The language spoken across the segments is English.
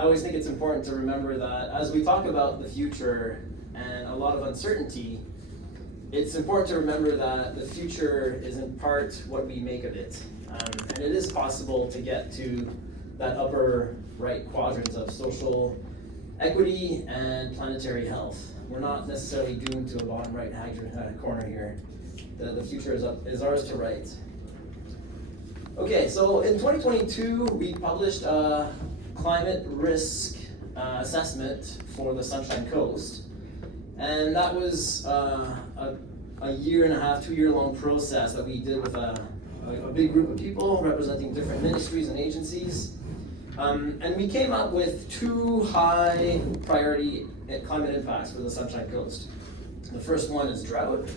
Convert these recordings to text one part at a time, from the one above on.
I always think it's important to remember that as we talk about the future and a lot of uncertainty, it's important to remember that the future is in part what we make of it. And it is possible to get to that upper right quadrant of social equity and planetary health. We're not necessarily doomed to a bottom right corner here. The future is ours to write. Okay, so in 2022, we published a climate risk assessment for the Sunshine Coast. And that was a 1.5, 2-year-long process that we did with a big group of people representing different ministries and agencies. And we came up with 2 high priority climate impacts for the Sunshine Coast. The first one is drought,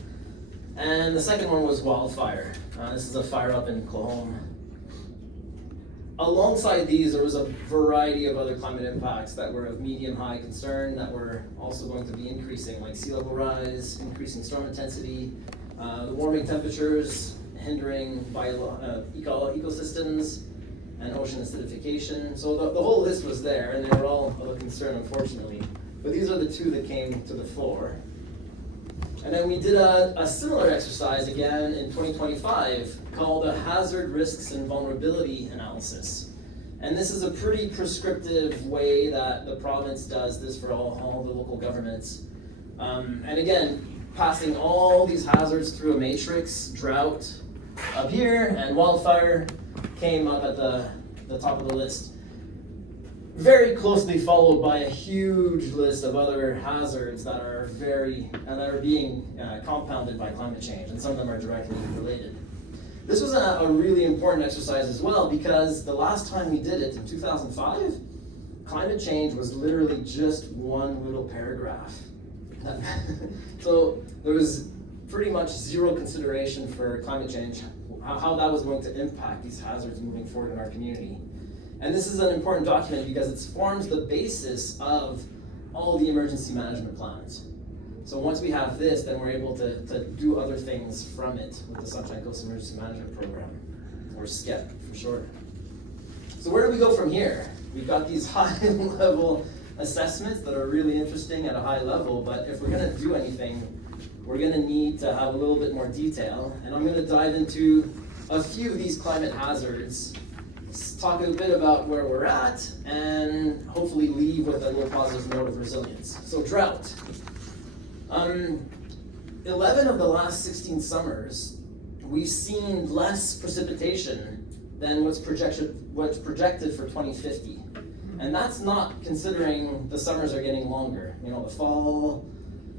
and the second one was wildfire. This is a fire up in Coahome. Alongside these, there was a variety of other climate impacts that were of medium-high concern that were also going to be increasing, like sea level rise, increasing storm intensity, the warming temperatures, hindering ecosystems, and ocean acidification. So the whole list was there, and they were all of a concern, unfortunately. But these are the 2 that came to the fore. And then we did a similar exercise again in 2025 called a hazard risks and vulnerability analysis. And this is a pretty prescriptive way that the province does this for all the local governments. And again, passing all these hazards through a matrix, drought up here, and wildfire came up at the top of the list. Very closely followed by a huge list of other hazards that are being compounded by climate change, and some of them are directly related. This was a really important exercise as well, because the last time we did it in 2005, climate change was literally just one little paragraph. So there was pretty much zero consideration for climate change, how that was going to impact these hazards moving forward in our community. And this is an important document because it forms the basis of all the emergency management plans. So once we have this, then we're able to do other things from it with the Sunshine Coast Emergency Management Program, or SCEP for short. So where do we go from here? We've got these high-level assessments that are really interesting at a high level, but if we're going to do anything, we're going to need to have a little bit more detail. And I'm going to dive into a few of these climate hazards, talk a bit about where we're at, and hopefully leave with a little positive note of resilience. So drought. 11 of the last 16 summers, we've seen less precipitation than what's projected for 2050. And that's not considering the summers are getting longer. You know, the fall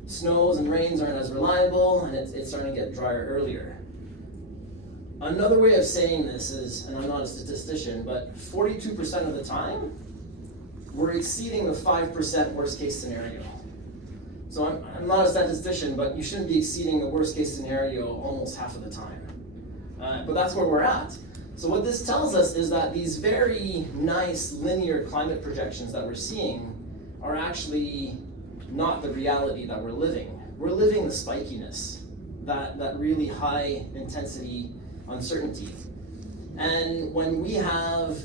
snows and rains aren't as reliable, and it's starting to get drier earlier. Another way of saying this is, and I'm not a statistician, but 42% of the time, we're exceeding the 5% worst case scenario. So I'm not a statistician, but you shouldn't be exceeding the worst case scenario almost half of the time. But that's where we're at. So what this tells us is that these very nice linear climate projections that we're seeing are actually not the reality that we're living. We're living the spikiness, that really high intensity uncertainty. And when we have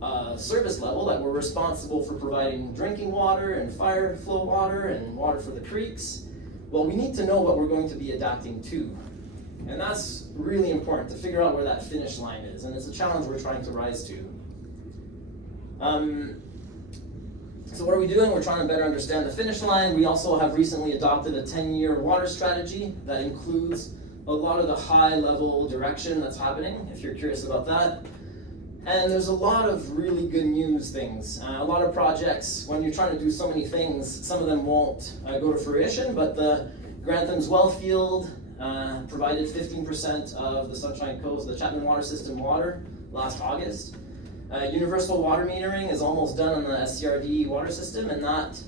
a service level that we're responsible for providing drinking water and fire flow water and water for the creeks, well, we need to know what we're going to be adapting to. And that's really important to figure out where that finish line is. And it's a challenge we're trying to rise to. So what are we doing? We're trying to better understand the finish line. We also have recently adopted a 10-year water strategy that includes a lot of the high-level direction that's happening, if you're curious about that. And there's a lot of really good news things. A lot of projects, when you're trying to do so many things, some of them won't go to fruition, but the Grantham's Wellfield provided 15% of the Sunshine Coast, the Chapman Water System water last August. Universal water metering is almost done on the SCRD water system, and that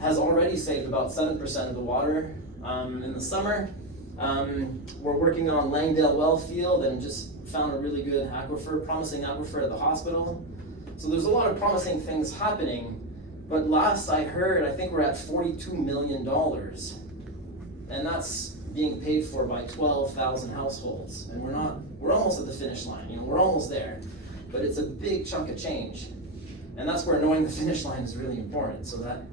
has already saved about 7% of the water in the summer. We're working on Langdale Wellfield and just found a really good promising aquifer at the hospital. So there's a lot of promising things happening, but last I heard, I think we're at $42 million. And that's being paid for by 12,000 households. And we're almost at the finish line, we're almost there. But it's a big chunk of change. And that's where knowing the finish line is really important so that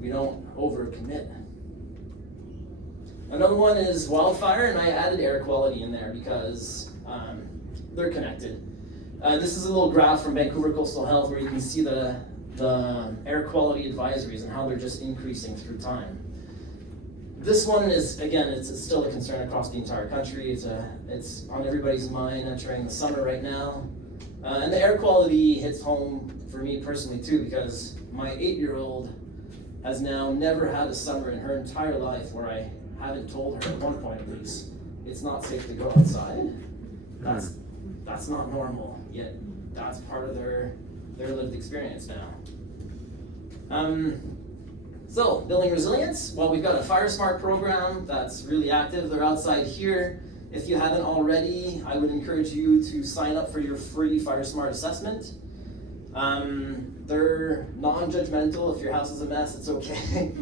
we don't overcommit. Another one is wildfire, and I added air quality in there because they're connected. This is a little graph from Vancouver Coastal Health where you can see the air quality advisories and how they're just increasing through time. This one is, again, it's still a concern across the entire country. It's on everybody's mind entering the summer right now. And the air quality hits home for me personally too, because my 8-year-old has now never had a summer in her entire life where I haven't told her at one point at least, it's not safe to go outside. That's not normal, yet that's part of their lived experience now. So, building resilience, well, we've got a Fire Smart program that's really active. They're outside here. If you haven't already, I would encourage you to sign up for your free Fire Smart assessment. They're non-judgmental. If your house is a mess, it's okay.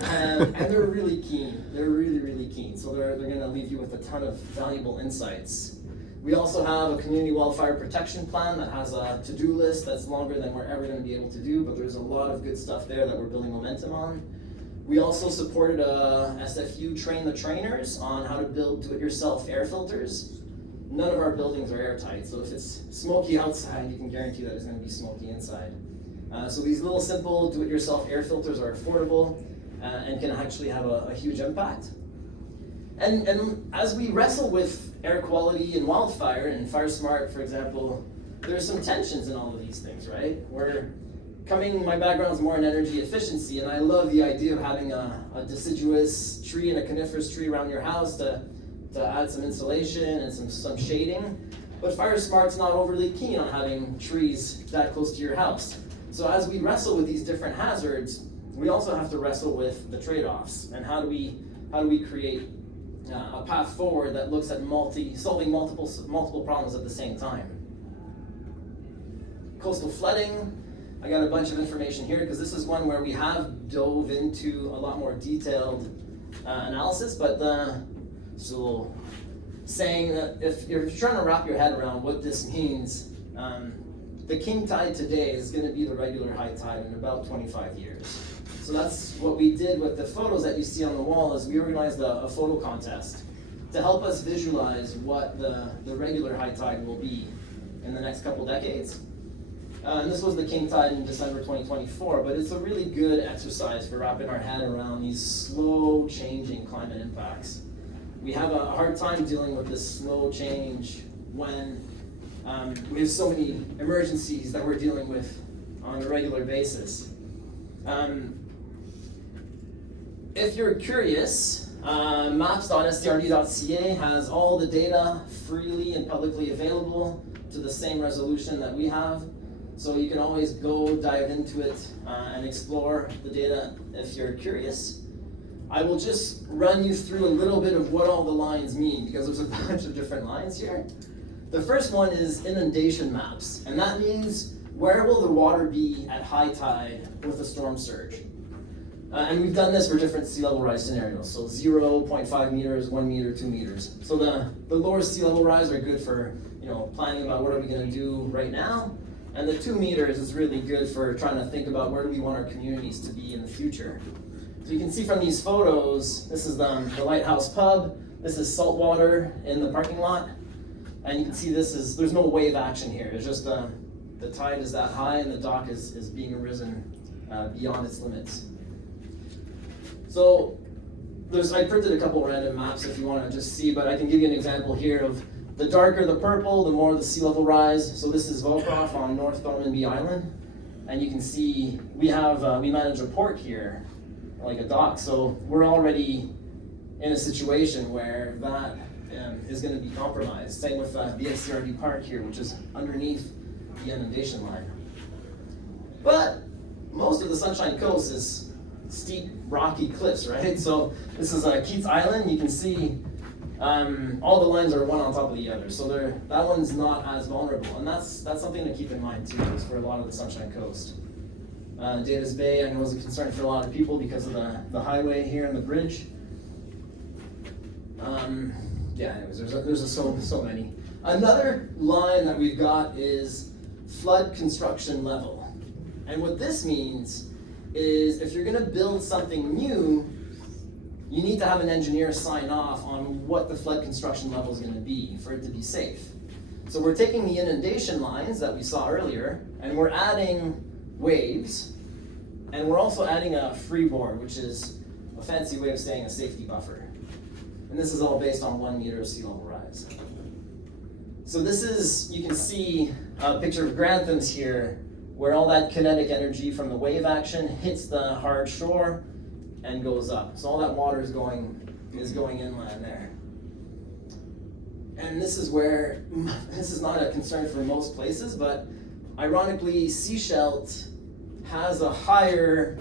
And they're really keen. They're really, really keen. So they're going to leave you with a ton of valuable insights. We also have a community wildfire protection plan that has a to-do list that's longer than we're ever going to be able to do, but there's a lot of good stuff there that we're building momentum on. We also supported a SFU Train the Trainers on how to build do-it-yourself air filters. None of our buildings are airtight, so if it's smoky outside, you can guarantee that it's going to be smoky inside. So these little simple do-it-yourself air filters are affordable and can actually have a huge impact. And as we wrestle with air quality and wildfire and Fire Smart, for example, there's some tensions in all of these things, right? My background is more in energy efficiency, and I love the idea of having a deciduous tree and a coniferous tree around your house to add some insulation and some shading. But Fire Smart's not overly keen on having trees that close to your house. So as we wrestle with these different hazards, we also have to wrestle with the trade-offs and how do we create a path forward that looks at solving multiple problems at the same time. Coastal flooding, I got a bunch of information here because this is one where we have dove into a lot more detailed analysis, but just a little saying that if you're trying to wrap your head around what this means, the king tide today is going to be the regular high tide in about 25 years. So that's what we did with the photos that you see on the wall is we organized a photo contest to help us visualize what the regular high tide will be in the next couple decades. And this was the king tide in December 2024, but it's a really good exercise for wrapping our head around these slow changing climate impacts. We have a hard time dealing with this slow change when we have so many emergencies that we're dealing with on a regular basis. If you're curious, maps.scrd.ca has all the data freely and publicly available to the same resolution that we have. So you can always go dive into it and explore the data if you're curious. I will just run you through a little bit of what all the lines mean because there's a bunch of different lines here. The first one is inundation maps, and that means where will the water be at high tide with a storm surge? And we've done this for different sea level rise scenarios. So 0.5 meters, 1 meter, 2 meters. So the lower sea level rise are good for planning about what are we going to do right now. And the 2 meters is really good for trying to think about where do we want our communities to be in the future. So you can see from these photos, this is the Lighthouse Pub. This is salt water in the parking lot. And you can see there's no wave action here. It's just the tide is that high and the dock is being arisen beyond its limits. So I printed a couple random maps if you want to just see, but I can give you an example here of the darker the purple, the more the sea level rise. So this is Volcroft on North Thormanby Island. And you can see we manage a port here, like a dock. So we're already in a situation where that is going to be compromised. Same with the SCRD Park here, which is underneath the inundation line. But most of the Sunshine Coast is steep, rocky cliffs, right? So this is Keats Island. You can see all the lines are one on top of the other. So that one's not as vulnerable. And that's something to keep in mind too, is for a lot of the Sunshine Coast. Davis Bay, I know, is a concern for a lot of people because of the highway here and the bridge. Anyways, there's so many. Another line that we've got is flood construction level. And what this means is if you're going to build something new, you need to have an engineer sign off on what the flood construction level is going to be for it to be safe. So we're taking the inundation lines that we saw earlier, and we're adding waves, and we're also adding a freeboard, which is a fancy way of saying a safety buffer. And this is all based on 1 meter of sea level rise. So this is, you can see a picture of Granthams here, where all that kinetic energy from the wave action hits the hard shore and goes up. So all that water is going inland there. And this is where, this is not a concern for most places, but ironically, Seashelt has a higher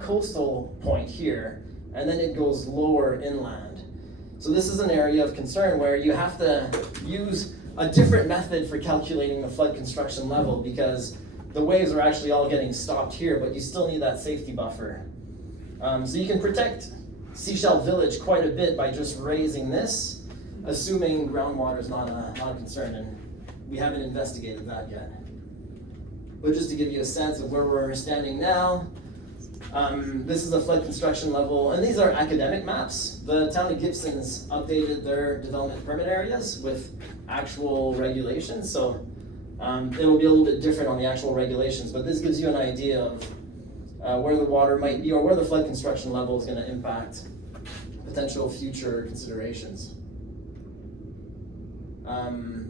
coastal point here, and then it goes lower inland. So this is an area of concern where you have to use a different method for calculating the flood construction level, because the waves are actually all getting stopped here, but you still need that safety buffer. So you can protect Seashell Village quite a bit by just raising this, assuming groundwater is not a concern, and we haven't investigated that yet. But just to give you a sense of where we're standing now, this is a flood construction level, and these are academic maps. The town of Gibsons updated their development permit areas with actual regulations, so it'll be a little bit different on the actual regulations, but this gives you an idea of where the water might be or where the flood construction level is going to impact potential future considerations.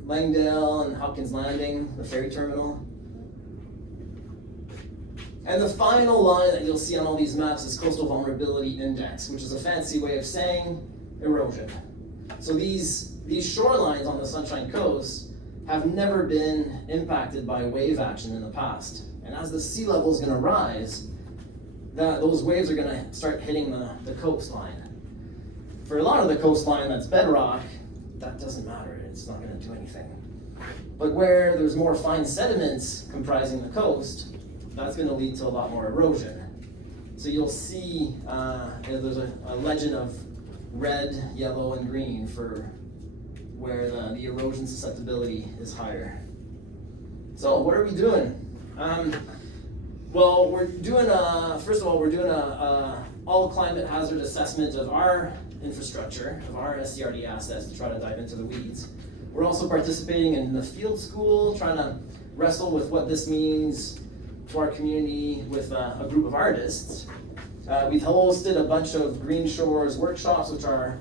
Langdale and Hopkins Landing, the ferry terminal. And the final line that you'll see on all these maps is Coastal Vulnerability Index, which is a fancy way of saying erosion. So these shorelines on the Sunshine Coast have never been impacted by wave action in the past. And as the sea level is going to rise, those waves are going to start hitting the coastline. For a lot of the coastline that's bedrock, that doesn't matter. It's not going to do anything. But where there's more fine sediments comprising the coast, that's going to lead to a lot more erosion. So you'll see there's a legend of red, yellow, and green for where the erosion susceptibility is higher. So what are we doing? Well, we're doing first of all, we're doing a all climate hazard assessment of our infrastructure, of our SCRD assets, to try to dive into the weeds. We're also participating in the field school, trying to wrestle with what this means to our community with a group of artists. We've hosted a bunch of Green Shores workshops, which are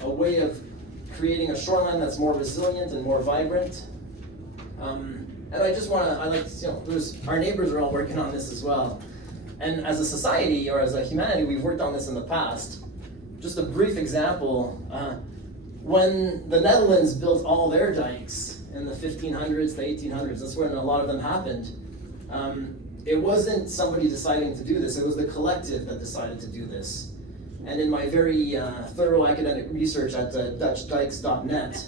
a way of creating a shoreline that's more resilient and more vibrant. And I just want to, our neighbors are all working on this as well. And as a society or as a humanity, we've worked on this in the past. Just a brief example, when the Netherlands built all their dikes in the 1500s, the 1800s, that's when a lot of them happened. It wasn't somebody deciding to do this, it was the collective that decided to do this. And in my very thorough academic research at DutchDikes.net,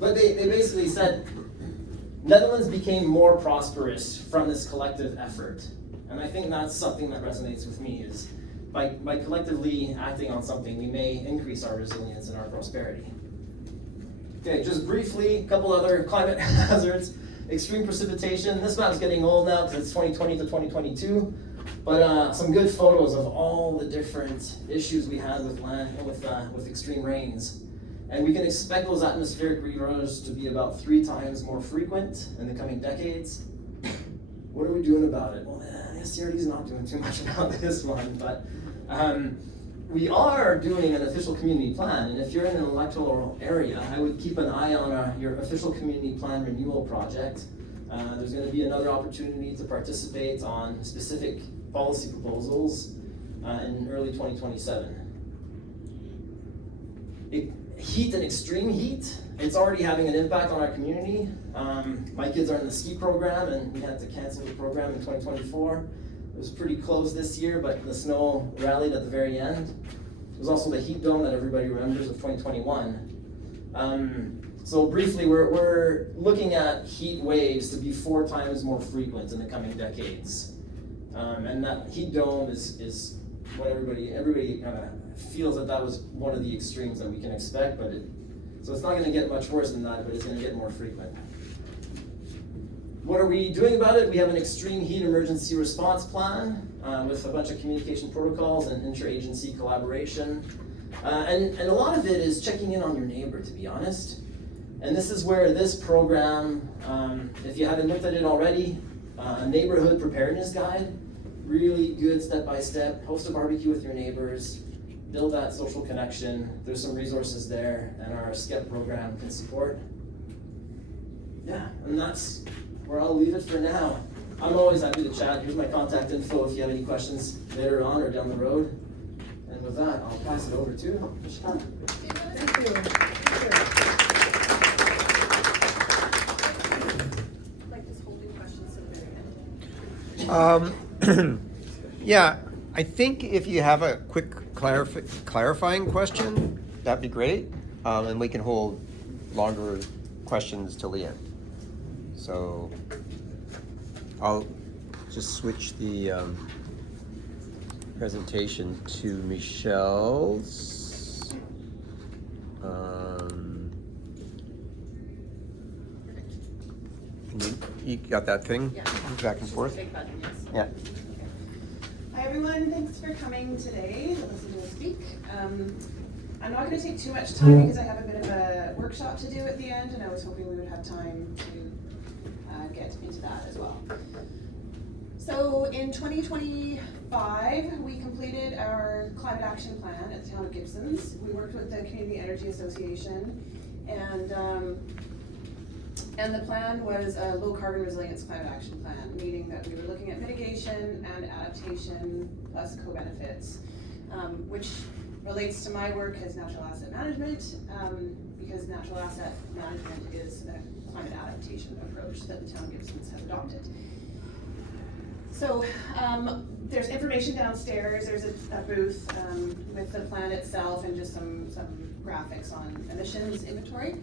but they basically said Netherlands became more prosperous from this collective effort. And I think that's something that resonates with me, is by collectively acting on something, we may increase our resilience and our prosperity. Okay, just briefly, a couple other climate hazards. Extreme precipitation. This map's getting old now because it's 2020 to 2022, but some good photos of all the different issues we had with with extreme rains. And we can expect those atmospheric rivers to be about 3 times more frequent in the coming decades. What are we doing about it? Well, SCRD is not doing too much about this one, but we are doing an official community plan, and if you're in an electoral area, I would keep an eye on your official community plan renewal project. There's going to be another opportunity to participate on specific policy proposals in early 2027. Heat and extreme heat, it's already having an impact on our community. My kids are in the ski program, and we had to cancel the program in 2024. It was pretty close this year, but the snow rallied at the very end. There was also the heat dome that everybody remembers of 2021. So briefly, we're looking at heat waves to be 4 times more frequent in the coming decades. And that heat dome is what everybody kind of feels that was one of the extremes that we can expect, so it's not going to get much worse than that, but it's going to get more frequent. What are we doing about it? We have an extreme heat emergency response plan with a bunch of communication protocols and interagency collaboration. And a lot of it is checking in on your neighbor, to be honest. And this is where this program, if you haven't looked at it already, neighborhood preparedness guide, really good step-by-step, host a barbecue with your neighbors, build that social connection. There's some resources there, and our SCEP program can support. Yeah, and that's where I'll leave it for now. I'm always happy to chat. Here's my contact info if you have any questions later on or down the road. And with that, I'll pass it over to Michelle. Thank you. Like this holding questions at the very end. Yeah, I think if you have a quick clarifying question, that'd be great. And we can hold longer questions till the end. So I'll just switch the presentation to Michelle's. You got that thing? Yeah. Back and forth? Big button, yes. Yeah. Hi everyone, thanks for coming today to listen to me speak. I'm not going to take too much time because I have a bit of a workshop to do at the end, and I was hoping we would have time to get into that as well. So in 2025, we completed our climate action plan at the town of Gibsons. We worked with the Community Energy Association, and the plan was a low carbon resilience climate action plan, meaning that we were looking at mitigation and adaptation plus co-benefits, which relates to my work as natural asset management, because natural asset management is a climate adaptation approach that the town of Gibsons has adopted. So there's information downstairs. There's a booth with the plan itself and just some graphics on emissions inventory.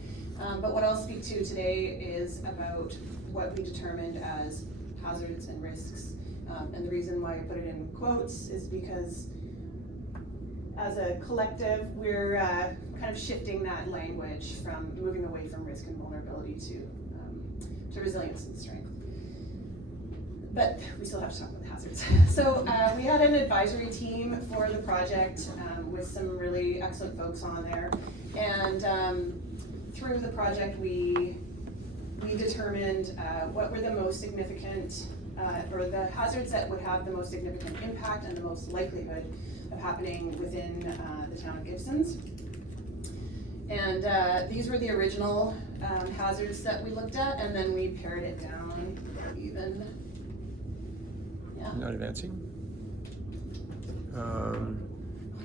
But what I'll speak to today is about what we determined as hazards and risks. And the reason why I put it in quotes is because as a collective, we're kind of shifting that language from moving away from risk and vulnerability to resilience and strength. But we still have to talk about the hazards. So we had an advisory team for the project with some really excellent folks on there. And through the project, we determined what were the most significant, or the hazards that would have the most significant impact and the most likelihood of happening within the town of Gibsons. And these were the original hazards that we looked at, and then we pared it down even. Yeah. Not advancing. I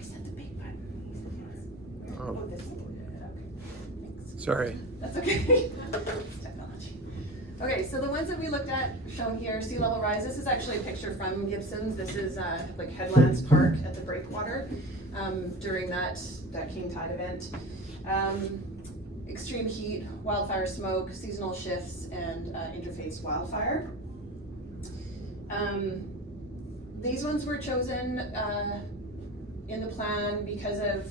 said the big button. Oh. This one. Thanks. Sorry. That's okay. It's technology. Okay, so the ones that we looked at shown here, sea level rise. This is actually a picture from Gibsons. This is like Headlands Park at the breakwater during that King Tide event. Extreme heat, wildfire smoke, seasonal shifts, and interface wildfire. These ones were chosen in the plan because of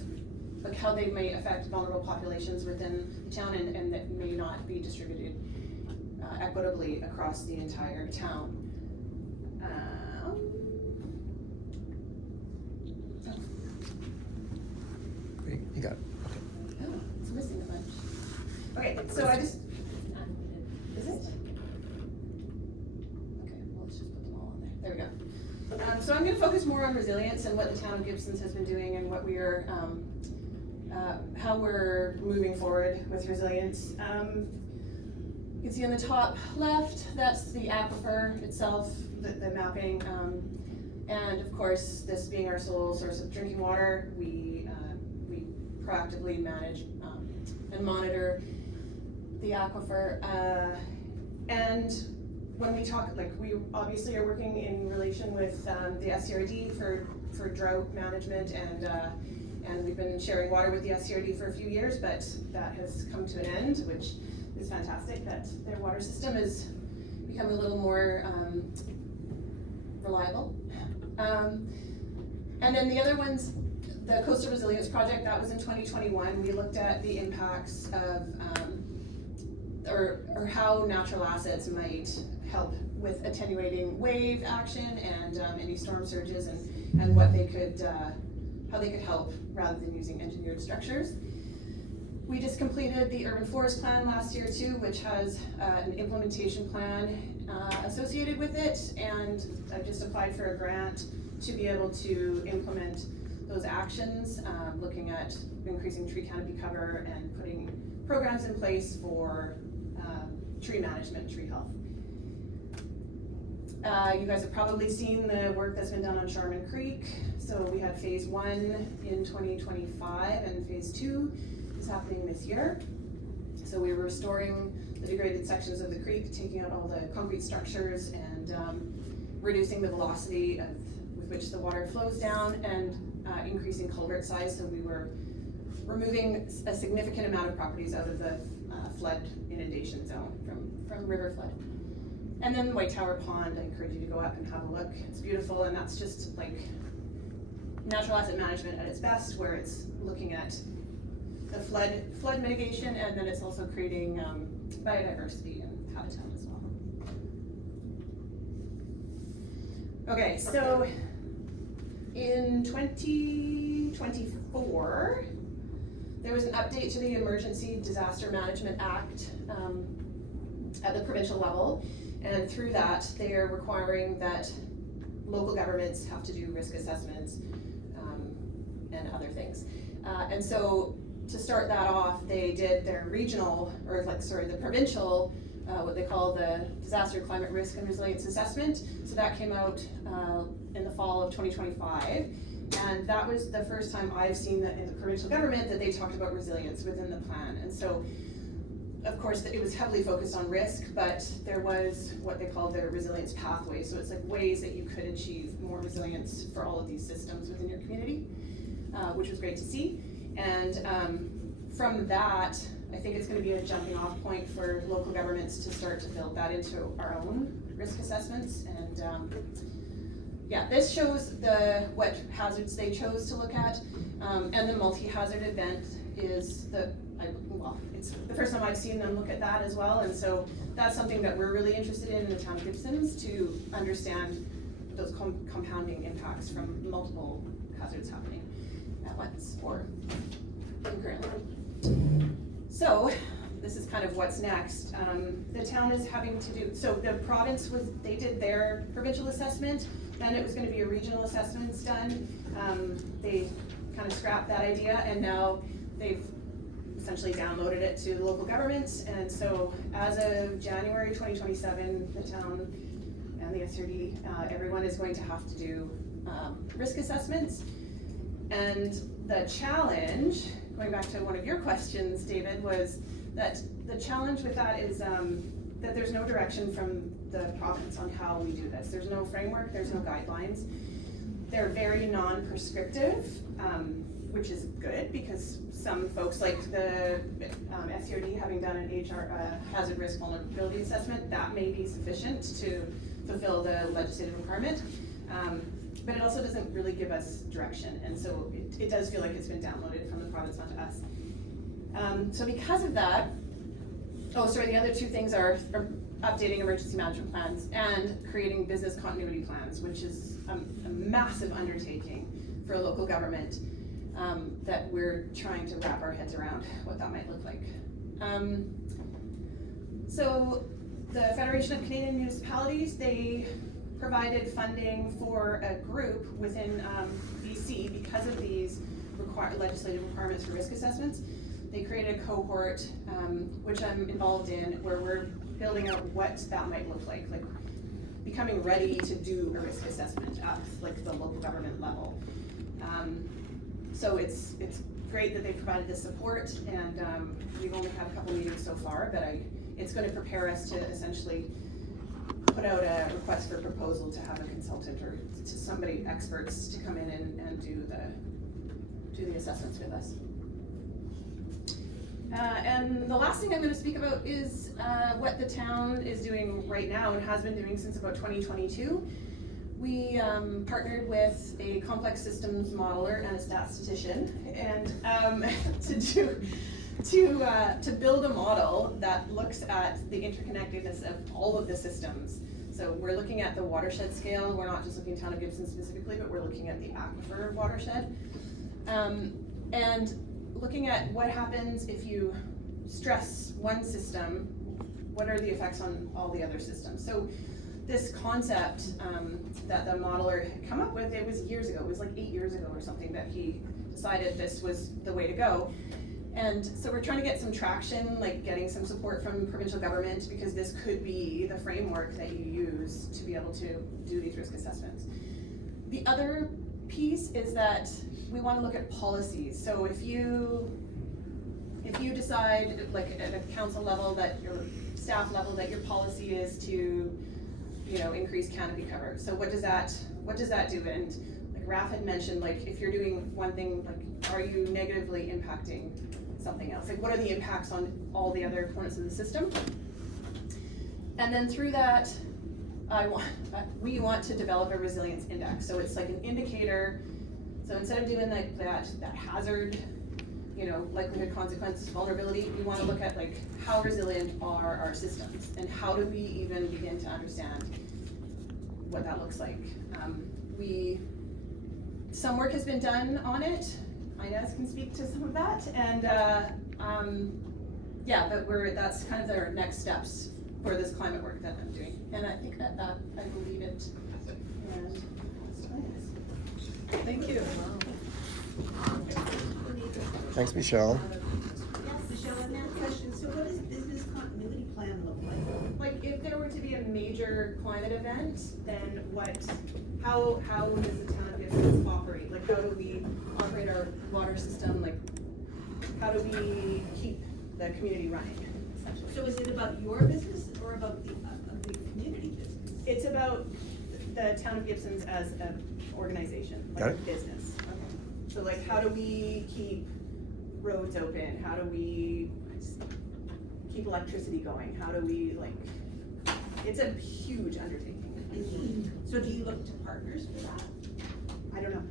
like how they may affect vulnerable populations within the town and that may not be distributed equitably across the entire town. You got it. Okay. Oh, it's missing a bunch. Okay, so I just, is it? Okay, well, let's just put them all on there. There we go. So I'm going to focus more on resilience and what the town of Gibsons has been doing and what we are, how we're moving forward with resilience. You can see on the top left, that's the aquifer itself, the mapping, and of course, this being our sole source of drinking water, we proactively manage and monitor the aquifer. And when we talk, like we obviously are working in relation with the SCRD for drought management, and we've been sharing water with the SCRD for a few years, but that has come to an end, which is fantastic that their water system has become a little more reliable. And then the other ones, the Coastal Resilience Project, that was in 2021. We looked at the impacts of, or how natural assets might help with attenuating wave action and any storm surges and what they could, how they could help rather than using engineered structures. We just completed the urban forest plan last year too, which has an implementation plan associated with it, and I've just applied for a grant to be able to implement those actions, looking at increasing tree canopy cover and putting programs in place for tree management, tree health. You guys have probably seen the work that's been done on Charman Creek. So we had phase 1 in 2025 and phase 2 is happening this year. So we were restoring the degraded sections of the creek, taking out all the concrete structures and reducing the velocity with which the water flows down and increasing culvert size. So we were removing a significant amount of properties out of the flood inundation zone from river flood. And then White Tower Pond, I encourage you to go up and have a look. It's beautiful, and that's just like natural asset management at its best, where it's looking at the flood mitigation, and then it's also creating biodiversity and habitat as well. Okay, so in 2024, there was an update to the Emergency Disaster Management Act at the provincial level, and through that, they are requiring that local governments have to do risk assessments and other things. And so to start that off, they did their regional, the provincial, what they call the Disaster Climate Risk and Resilience Assessment. So that came out in the fall of 2025. And that was the first time I've seen that in the provincial government that they talked about resilience within the plan. And so, of course, it was heavily focused on risk, but there was what they called their resilience pathway. So it's like ways that you could achieve more resilience for all of these systems within your community, which was great to see. And from that, I think it's going to be a jumping off point for local governments to start to build that into our own risk assessments. And yeah, this shows what hazards they chose to look at, and the multi-hazard event is it's the first time I've seen them look at that as well, and so that's something that we're really interested in the town of Gibsons, to understand those compounding impacts from multiple hazards happening at once or concurrently. So this is kind of what's next. The town is having to do, so the province they did their provincial assessment, then it was going to be a regional assessments done. They kind of scrapped that idea, and now they've essentially downloaded it to the local governments. And so as of January 2027, the town and the SCRD, everyone is going to have to do risk assessments. And the challenge, going back to one of your questions, David, was that the challenge with that is that there's no direction from the province on how we do this. There's no framework, there's no guidelines. They're very non-prescriptive, which is good, because some folks, like the SCRD having done an hazard risk vulnerability assessment, that may be sufficient to fulfill the legislative requirement. But it also doesn't really give us direction, and so it does feel like it's been downloaded from the province onto us. So because of that, the other two things are updating emergency management plans and creating business continuity plans, which is a massive undertaking for a local government that we're trying to wrap our heads around what that might look like. So the Federation of Canadian Municipalities, they provided funding for a group within BC because of these legislative requirements for risk assessments. They created a cohort, which I'm involved in, where we're building out what that might look like becoming ready to do a risk assessment at the local government level. So it's great that they provided this support, and we've only had a couple meetings so far, but it's going to prepare us to essentially put out a request for proposal to have a consultant or to experts to come in and do the assessments with us. And the last thing I'm going to speak about is what the town is doing right now and has been doing since about 2022. We partnered with a complex systems modeler and a statistician, and to do to build a model that looks at the interconnectedness of all of the systems. So we're looking at the watershed scale. We're not just looking at town of Gibson specifically, but we're looking at the aquifer watershed. And looking at what happens if you stress one system, what are the effects on all the other systems. So this concept that the modeler had come up with, it was years ago, it was like 8 years ago or something that he decided this was the way to go. And so we're trying to get some traction, like getting some support from provincial government, because this could be the framework that you use to be able to do these risk assessments. The other piece is that we want to look at policies. So if you decide, like at a council level, that your staff level, that your policy is to, increase canopy cover. So what does that do? And like Raph had mentioned, like if you're doing one thing, like are you negatively impacting something else? Like what are the impacts on all the other components of the system? And then through that, we want to develop a resilience index. So it's like an indicator. So instead of doing like that hazard, likelihood, consequence, vulnerability, we want to look at like how resilient are our systems, and how do we even begin to understand what that looks like. Some work has been done on it. Ainaz can speak to some of that, and but that's kind of our next steps for this climate work that I'm doing. And I think that I will leave it. And thank you. Thanks, Michelle. Yes, Michelle, and that question, so what does business continuity plan look like? Like if there were to be a major climate event, then how does the town of Gibsons operate? Like how do we operate our water system? Like how do we keep the community running, essentially? So is it about your business or about the community business? It's about the town of Gibsons as an organization, like a business. Okay. So like how do we keep roads open? How do we keep electricity going? How do we it's a huge undertaking. So do you look to partners for that? I don't know,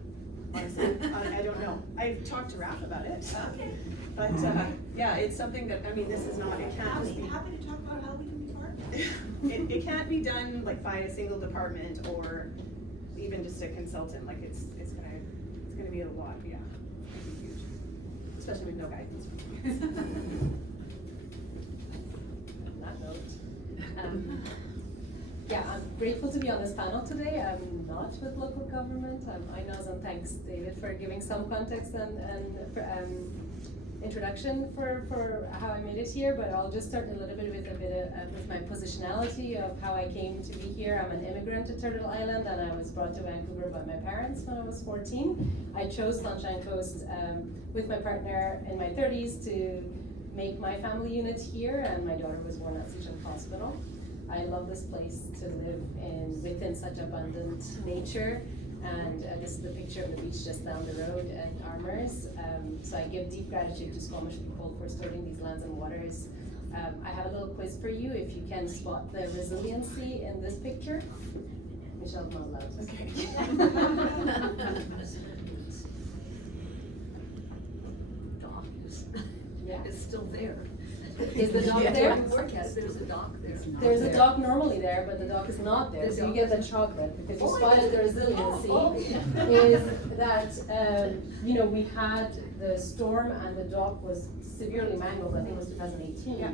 honestly. I don't know. I've talked to Raph about it. Okay. But yeah, it's something that, this is not, it can't just be. Happy to talk about how we can be partners. It can't be done like by a single department or even just a consultant. Like it's gonna be a lot, yeah. It's gonna be huge. Especially with no guidance. On that note, yeah, I'm grateful to be on this panel today. I'm not with local government. I'm Ainaz, and thanks, David, for giving some context and for, introduction for how I made it here. But I'll just start a little bit with my positionality of how I came to be here. I'm an immigrant to Turtle Island, and I was brought to Vancouver by my parents when I was 14. I chose Sunshine Coast with my partner in my 30s to make my family unit here, and my daughter was born at Sushant Hospital. I love this place to live in within such abundant nature, and this is the picture of the beach just down the road at Armours. So I give deep gratitude to Squamish people for storing these lands and waters. I have a little quiz for you if you can spot the resiliency in this picture. Michelle's not allowed. Okay. Dock Yeah. is still there. Is the dock there? Yes, there's a dock there. There's a dock normally there, but the dock is not there, so you get the chocolate, because you spotted the resiliency, is that, we had the storm and the dock was severely mangled, I think it was 2018. Yeah.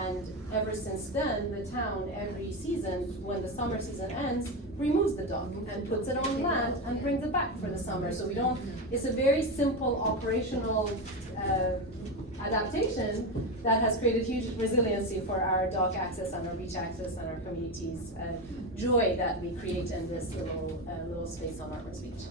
And ever since then, the town, every season, when the summer season ends, removes the dock and puts it on land and brings it back for the summer. So it's a very simple operational adaptation that has created huge resiliency for our dock access and our beach access and our communities' joy that we create in this little space on Armours Beach.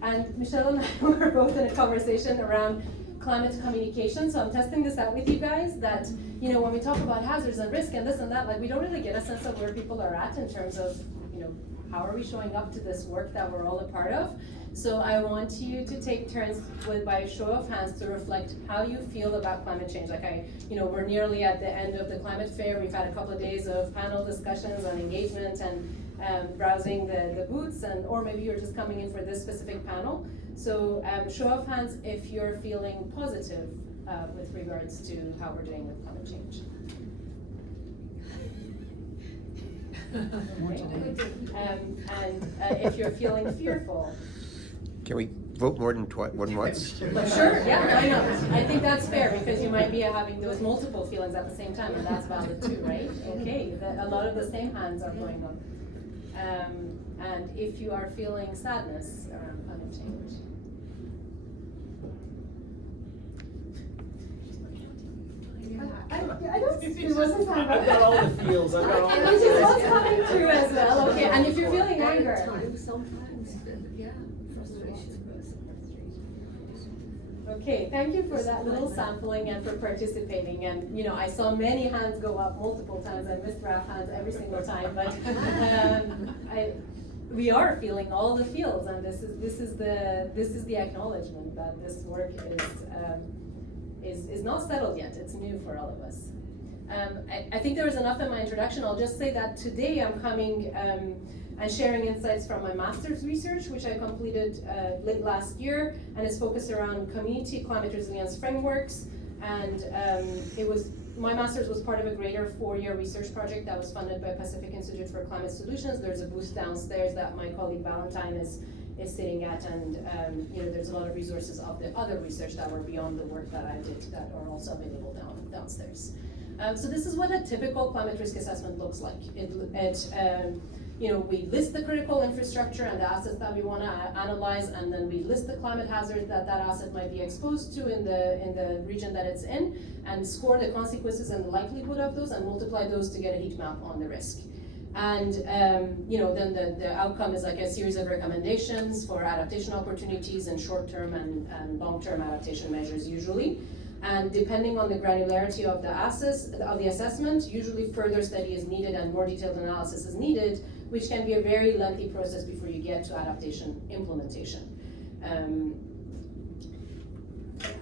And Michelle and I were both in a conversation around climate communication, so I'm testing this out with you guys, that you know, when we talk about hazards and risk and this and that, like, we don't really get a sense of where people are at in terms of, you know, how are we showing up to this work that we're all a part of. So I want you to take turns by a show of hands to reflect how you feel about climate change. Like, you know, we're nearly at the end of the climate fair. We've had a couple of days of panel discussions on engagement and browsing the booths, or maybe you're just coming in for this specific panel. So show of hands if you're feeling positive with regards to how we're doing with climate change. And if you're feeling fearful. Can we vote more than once? Sure, yeah, I know. I think that's fair, because you might be having those multiple feelings at the same time, and that's valid too, right? Okay, a lot of the same hands are going on. And if you are feeling sadness around climate change. I don't see what's happening. I've got all the feels, I've got all the Which is what's coming through as well, okay, and if you're feeling anger. Sometimes, yeah, frustration. Okay, thank you for that little sampling and for participating. And, you know, I saw many hands go up multiple times. I missed Raph hands every single time, but we are feeling all the feels, and this is the acknowledgement that this work is not settled yet. It's new for all of us. I think there was enough in my introduction. I'll just say that today I'm coming and sharing insights from my master's research, which I completed late last year, and it's focused around community climate resilience frameworks. And my master's was part of a greater 4-year research project that was funded by Pacific Institute for Climate Solutions. There's a booth downstairs that my colleague Valentine is sitting at, and you know, there's a lot of resources of the other research that were beyond the work that I did that are also available downstairs. So this is what a typical climate risk assessment looks like. You know, we list the critical infrastructure and the assets that we want to analyze, and then we list the climate hazards that asset might be exposed to in the region that it's in, and score the consequences and the likelihood of those, and multiply those to get a heat map on the risk. And you know, then the outcome is like a series of recommendations for adaptation opportunities and short-term and long-term adaptation measures usually. And depending on the granularity of the assessment, usually further study is needed and more detailed analysis is needed, which can be a very lengthy process before you get to adaptation implementation.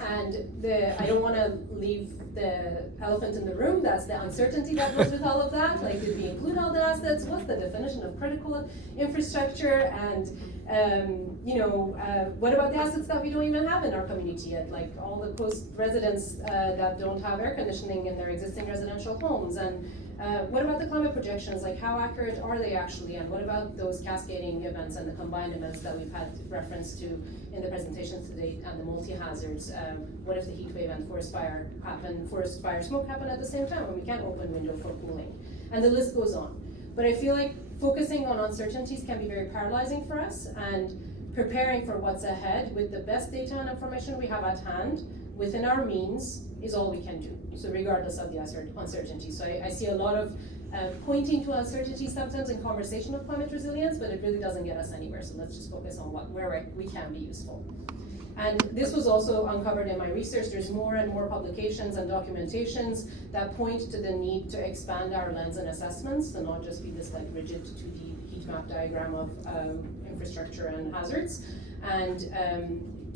I don't want to leave the elephant in the room. That's the uncertainty that goes with all of that. Like, did we include all the assets? What's the definition of critical infrastructure? And you know, what about the assets that we don't even have in our community yet? Like all the coast residents that don't have air conditioning in their existing residential homes. And what about the climate projections? Like, how accurate are they actually? And what about those cascading events and the combined events that we've had reference to in the presentations today, and the multi-hazards? What if the heat wave and forest fire smoke happen at the same time, when we can't open window for cooling? And the list goes on. But I feel like focusing on uncertainties can be very paralyzing for us, and preparing for what's ahead with the best data and information we have at hand within our means is all we can do. So regardless of the uncertainty. So I see a lot of pointing to uncertainty sometimes in conversation of climate resilience, but it really doesn't get us anywhere. So let's just focus on where we can be useful. And this was also uncovered in my research. There's more and more publications and documentations that point to the need to expand our lens and assessments, to not just be this like rigid 2D heat map diagram of infrastructure and hazards, and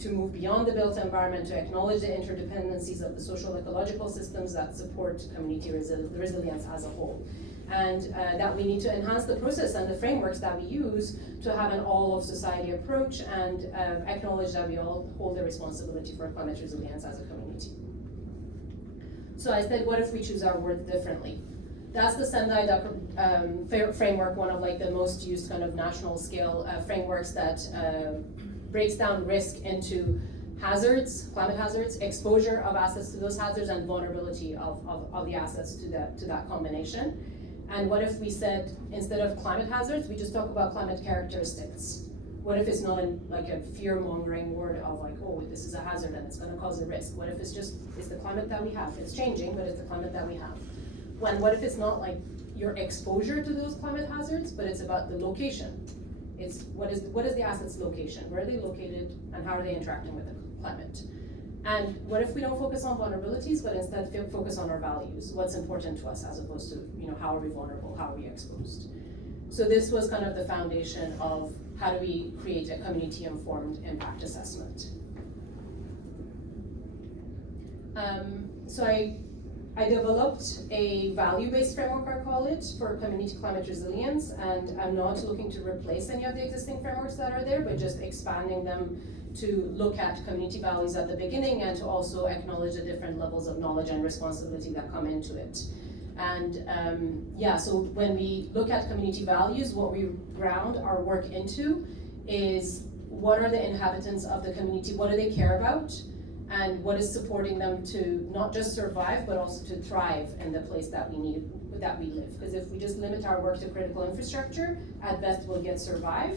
to move beyond the built environment, to acknowledge the interdependencies of the social ecological systems that support community resilience as a whole. And that we need to enhance the process and the frameworks that we use to have an all of society approach, and acknowledge that we all hold the responsibility for climate resilience as a community. So I said, what if we choose our words differently? That's the Sendai framework, one of like the most used kind of national scale frameworks that breaks down risk into hazards, climate hazards, exposure of assets to those hazards, and vulnerability of the assets to that combination. And what if we said, instead of climate hazards, we just talk about climate characteristics? What if it's not like a fear-mongering word of like, oh, this is a hazard and it's going to cause a risk? What if it's the climate that we have? It's changing, but it's the climate that we have. What if it's not like your exposure to those climate hazards, but it's about the location? It's what is the asset's location? Where are they located, and how are they interacting with the climate? And what if we don't focus on vulnerabilities, but instead focus on our values? What's important to us, as opposed to, how are we vulnerable, how are we exposed? So this was kind of the foundation of how do we create a community-informed impact assessment. So I developed a value-based framework, I call it, for community climate resilience, and I'm not looking to replace any of the existing frameworks that are there, but just expanding them to look at community values at the beginning and to also acknowledge the different levels of knowledge and responsibility that come into it. And so when we look at community values, what we ground our work into is what are the inhabitants of the community, what do they care about, and what is supporting them to not just survive, but also to thrive in the place that we live. Because if we just limit our work to critical infrastructure, at best we'll get survive.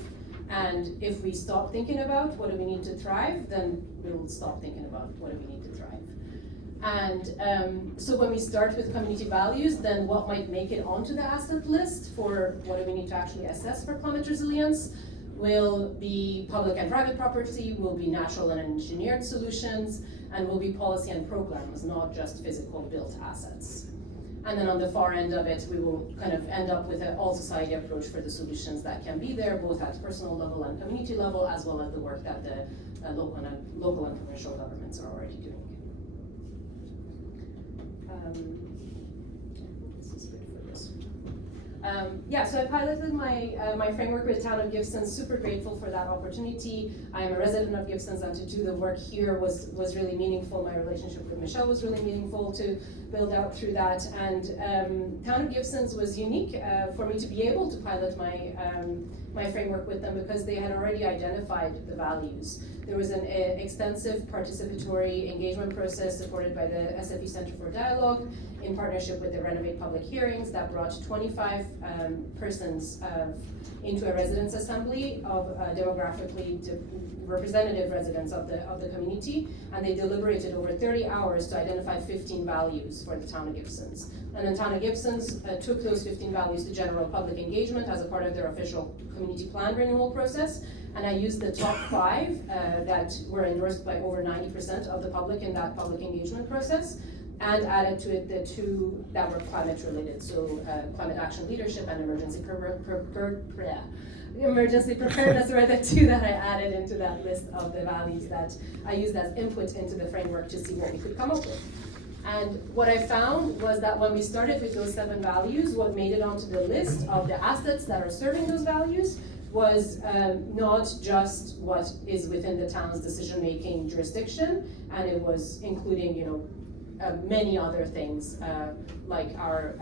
And if we stop thinking about what do we need to thrive, then we'll stop thinking about what do we need to thrive. And so when we start with community values, then what might make it onto the asset list for what do we need to actually assess for climate resilience will be public and private property, will be natural and engineered solutions, and will be policy and programs, not just physical built assets. And then on the far end of it, we will kind of end up with an all-society approach for the solutions that can be there, both at personal level and community level, as well as the work that the local and provincial governments are already doing. This is good for this. So I piloted my framework with the town of Gibsons. Super grateful for that opportunity. I am a resident of Gibsons, and to do the work here was really meaningful. My relationship with Michelle was really meaningful to build out through that. And town of Gibsons was unique for me to be able to pilot my framework with them, because they had already identified the values. There was an extensive participatory engagement process supported by the SFE Center for Dialogue in partnership with the Renovate Public Hearings that brought 25 persons into a residence assembly of demographically representative residents of the community, and they deliberated over 30 hours to identify 15 values for the town of Gibsons. And then town of Gibsons took those 15 values to general public engagement as a part of their official community plan renewal process. And I used the top 5 that were endorsed by over 90% of the public in that public engagement process, and added to it the 2 that were climate related, so climate action leadership and emergency preparedness were the 2 that I added into that list of the values that I used as input into the framework to see what we could come up with. And what I found was that when we started with those 7 values, what made it onto the list of the assets that are serving those values was not just what is within the town's decision-making jurisdiction, and it was including, many other things like our,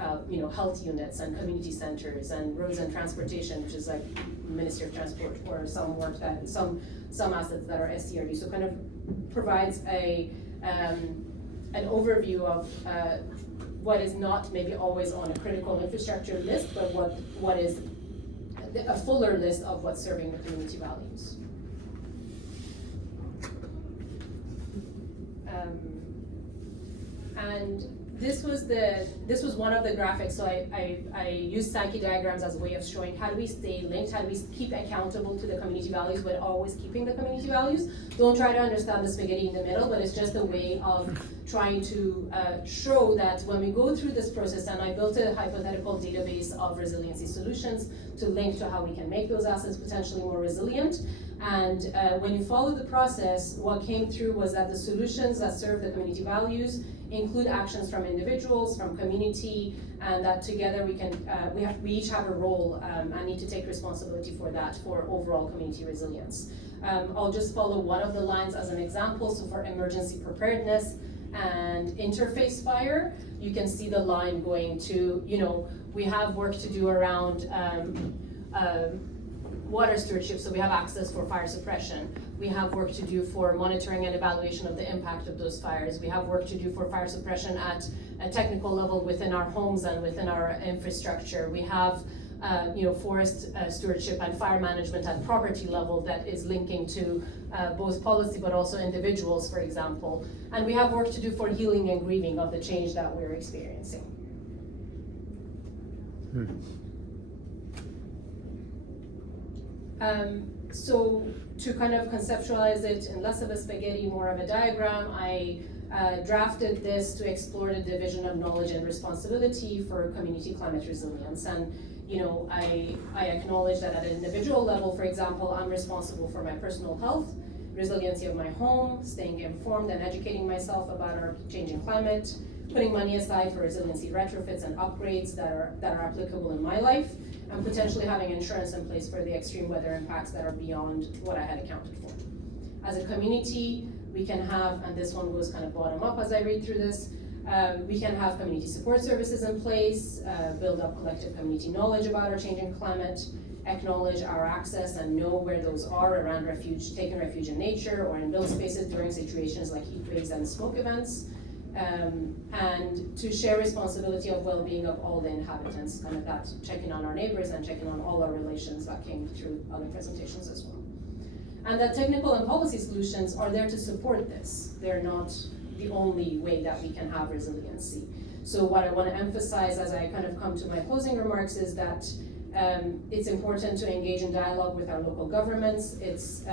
health units and community centers and roads and transportation, which is like Ministry of Transport, or some work that some assets that are SCRD. So kind of provides an overview of what is not maybe always on a critical infrastructure list, but what is a fuller list of what's serving the community values. And this was one of the graphics. So I used Sankey diagrams as a way of showing how do we stay linked, how do we keep accountable to the community values, but always keeping the community values. Don't try to understand the spaghetti in the middle, but it's just a way of trying to show that when we go through this process, and I built a hypothetical database of resiliency solutions to link to how we can make those assets potentially more resilient. And when you follow the process, what came through was that the solutions that serve the community values include actions from individuals, from community, and that together we can, we each have a role and need to take responsibility for that, for overall community resilience. I'll just follow one of the lines as an example. So for emergency preparedness and interface fire, you can see the line going to, we have work to do around water stewardship, so we have access for fire suppression. We have work to do for monitoring and evaluation of the impact of those fires. We have work to do for fire suppression at a technical level within our homes and within our infrastructure. We have forest stewardship and fire management at property level that is linking to both policy but also individuals, for example. And we have work to do for healing and grieving of the change that we're experiencing. So to kind of conceptualize it in less of a spaghetti, more of a diagram, I drafted this to explore the division of knowledge and responsibility for community climate resilience. And I acknowledge that at an individual level, for example, I'm responsible for my personal health, resiliency of my home, staying informed and educating myself about our changing climate, putting money aside for resiliency retrofits and upgrades that are applicable in my life, and potentially having insurance in place for the extreme weather impacts that are beyond what I had accounted for. As a community, we can have, and this one goes kind of bottom up as I read through this, we can have community support services in place, build up collective community knowledge about our changing climate, acknowledge our access and know where those are around refuge, taking refuge in nature or in built spaces during situations like heat waves and smoke events, and to share responsibility of well-being of all the inhabitants, kind of that checking on our neighbors and checking on all our relations that came through other presentations as well. And that technical and policy solutions are there to support this. They're not the only way that we can have resiliency. So what I want to emphasize as I kind of come to my closing remarks is that it's important to engage in dialogue with our local governments. This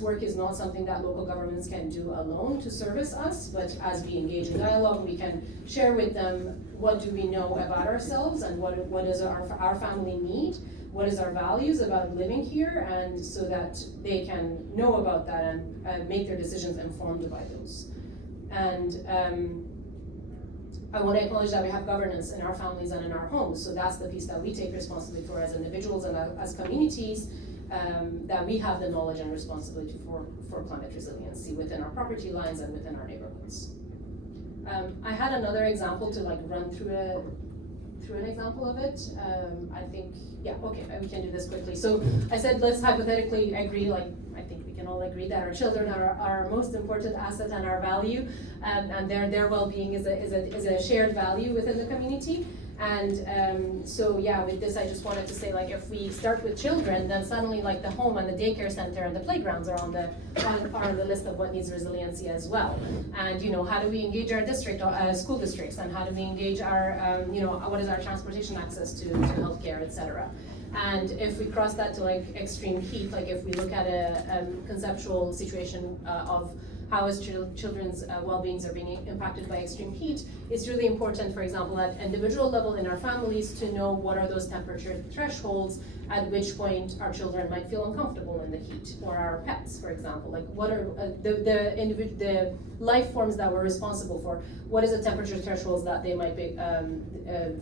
work is not something that local governments can do alone to service us, but as we engage in dialogue, we can share with them what do we know about ourselves and what does our family need, what is our values about living here, and so that they can know about that and make their decisions informed by those. And I want to acknowledge that we have governance in our families and in our homes, so that's the piece that we take responsibility for as individuals and as communities, that we have the knowledge and responsibility for climate resiliency within our property lines and within our neighborhoods. I had another example to run through an example of it. I think, yeah, okay, we can do this quickly. So I said, let's hypothetically agree, I think we can all agree that our children are our most important asset and our value, and their well-being is a shared value within the community. And so yeah, with this I just wanted to say, if we start with children, then suddenly the home and the daycare center and the playgrounds are on the list of what needs resiliency as well. And how do we engage our school districts, and how do we engage our what is our transportation access to healthcare, etc. And if we cross that to extreme heat, if we look at a conceptual situation of how children's well-beings are being impacted by extreme heat, it's really important, for example, at individual level in our families to know what are those temperature thresholds at which point our children might feel uncomfortable in the heat, or our pets, for example. What are the life forms that we're responsible for? What is the temperature thresholds that they might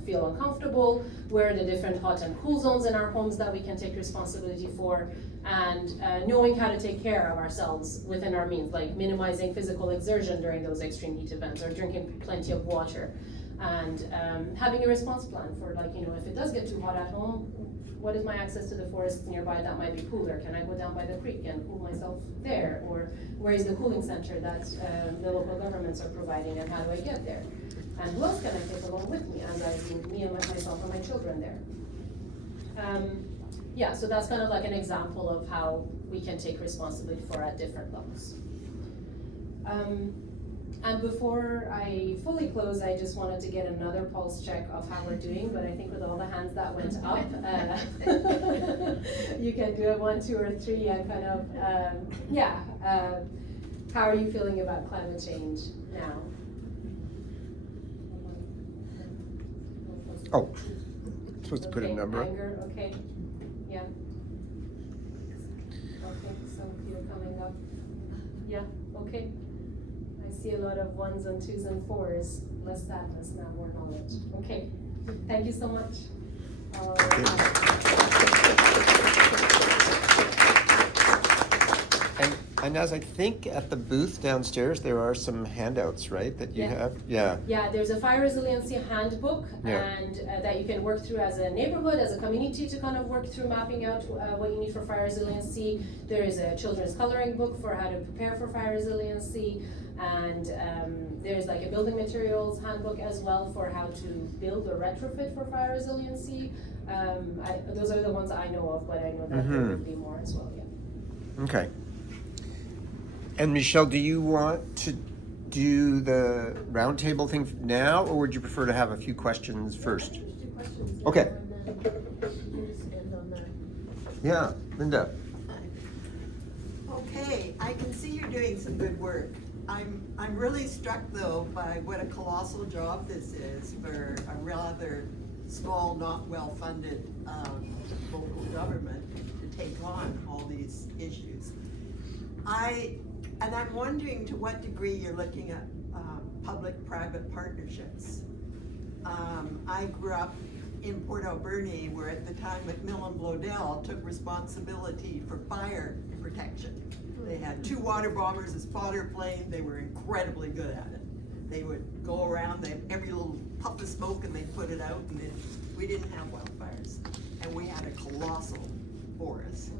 feel uncomfortable? Where are the different hot and cool zones in our homes that we can take responsibility for? And knowing how to take care of ourselves within our means, minimizing physical exertion during those extreme heat events, or drinking plenty of water, and having a response plan for if it does get too hot at home, what is my access to the forest nearby that might be cooler? Can I go down by the creek and cool myself there? Or where is the cooling center that the local governments are providing, and how do I get there? And who else can I take along with me as I see me and myself and my children there? Yeah, so that's kind of an example of how we can take responsibility for at different levels. And before I fully close, I just wanted to get another pulse check of how we're doing, but I think with all the hands that went up, you can do it 1, 2, or 3, and kind of, how are you feeling about climate change now? Oh, supposed to put a number. Anger, okay, yeah. Okay, some fear coming up. Yeah, okay. I see a lot of 1s and 2s and 4s. Less sadness now, more knowledge. Okay, thank you so much. And Ainaz, I think at the booth downstairs there are some handouts, right, that you have? Yeah. Yeah, there's a fire resiliency handbook, and that you can work through as a neighborhood, as a community, to kind of work through mapping out what you need for fire resiliency. There is a children's coloring book for how to prepare for fire resiliency, and there's a building materials handbook as well for how to build or retrofit for fire resiliency. Those are the ones I know of, but I know that there would be more as well. Yeah. Okay. And Michelle, do you want to do the roundtable thing now, or would you prefer to have a few questions first? Questions. Okay. And then just end on that. Yeah. Linda? Okay, I can see you're doing some good work. I'm really struck though by what a colossal job this is for a rather small, not well-funded local government to take on all these issues. And I'm wondering to what degree you're looking at public-private partnerships. I grew up in Port Alberni, where at the time McMillan Blodell took responsibility for fire protection. They had 2 water bombers, a spotter plane. They were incredibly good at it. They would go around, they every little puff of smoke, and they'd put it out, and we didn't have wildfires. And we had a colossal forest.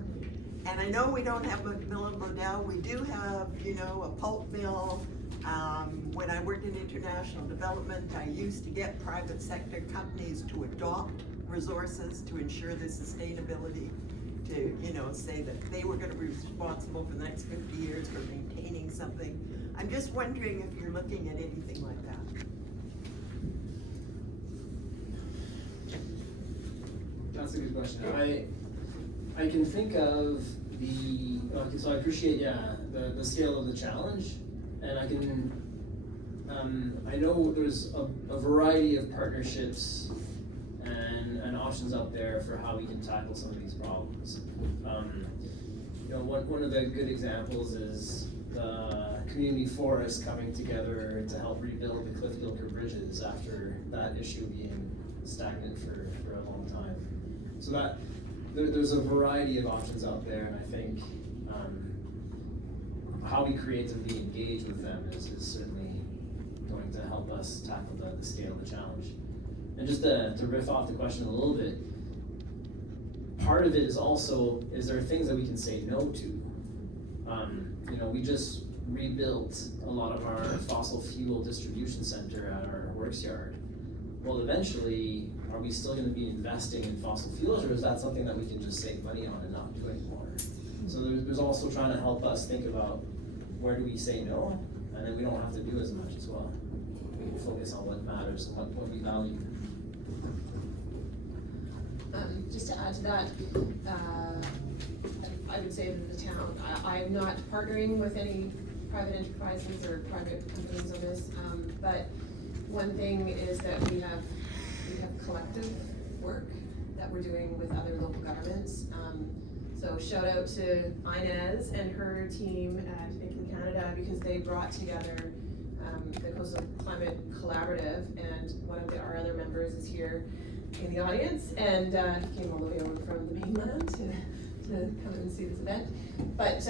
And I know we don't have McMillan Blodell. We do have, a pulp mill. When I worked in international development, I used to get private sector companies to adopt resources to ensure the sustainability, to, say that they were gonna be responsible for the next 50 years for maintaining something. I'm just wondering if you're looking at anything like that. That's a good question. I can think of so I appreciate, the scale of the challenge, and I know there's a variety of partnerships and options out there for how we can tackle some of these problems. One of the good examples is the community forest coming together to help rebuild the Cliff-Gilker bridges after that issue being stagnant for a long time. So there's a variety of options out there, and I think how we creatively engage with them is certainly going to help us tackle the scale of the challenge. And just to riff off the question a little bit, part of it is also, is there things that we can say no to? We just rebuilt a lot of our fossil fuel distribution center at our works yard. Well, eventually, are we still gonna be investing in fossil fuels, or is that something that we can just save money on and not do anymore? So there's also trying to help us think about where do we say no, and then we don't have to do as much as well. We can focus on what matters and what we value. Just to add to that, I would say that the town, I'm not partnering with any private enterprises or private companies on this, but one thing is that we have collective work that we're doing with other local governments. So shout out to Ainaz and her team at ICLEI Canada, because they brought together the Coastal Climate Collaborative, and one of our other members is here in the audience, and he came all the way over from the mainland to come and see this event. But